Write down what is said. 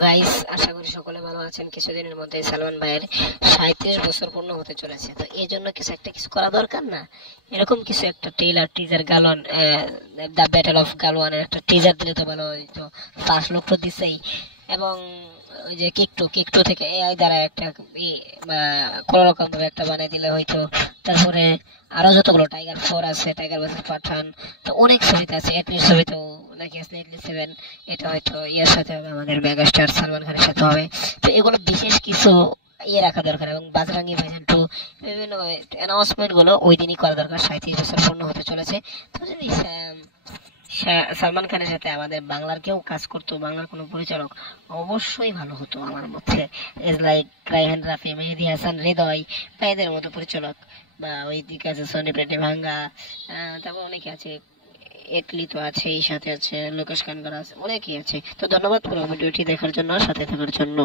Guys, আশা করি সকলে ভালো আছেন। কিছুদিনের মধ্যে সালমান ভাইয়ের 37 বছর পূর্ণ হতে চলেছে, তো এই জন্য কিছু করা দরকার না? এরকম কিছু একটা trailer teaser Galwan, the battle of গালওয়ানের একটা টিজার দিলে তো ভালো হইতো। 5 লোক তো দিছেই। এবং ওই যে কিকটু থেকে এআই দ্বারা একটা কোনো রকম ভাবে একটা বানিয়ে দিলে হয়তো। তারপরে আরো যতগুলো টাইগার 4 আছে, টাইগার ভার্সেস পাঠান, তো অনেক ছবিতে আছে। এটলিস্ট ছবিতেও নাকি আছে এটলিস্ট 7। এটা হয়তো ইয়ার সাথে হবে, আমাদের মেগাস্টার সালমান খানের সাথে হবে। তো এগুলো বিশেষ কিছু রাখা দরকার, এবং বাজরাঙ্গি ভাইজান 2 বিভিন্ন অ্যানাউন্সমেন্ট গুলো ওই দিনই করা দরকার। 37 বছর পূর্ণ হতে চলেছে। তো যদি সালমান খানের সাথে আমাদের বাংলার কেউ কাজ করতো, বাংলার কোনো পরিচালক, অবশ্যই ভালো হতো আমার মধ্যে। ইজ লাইক রায়হান রাফি, মেহেদী হাসান, হৃদয় বা এদের মতো পরিচালক। বা ওই দিকে আছে সনি প্রেটে ভাঙ্গা, তারপর অনেকে আছে, এটলি তো আছে, এই সাথে আছে লোকেশ কানগড়া আছে, অনেকেই আছে। তো ধন্যবাদ পুরো ভিডিওটি দেখার জন্য, সাথে থাকার জন্য।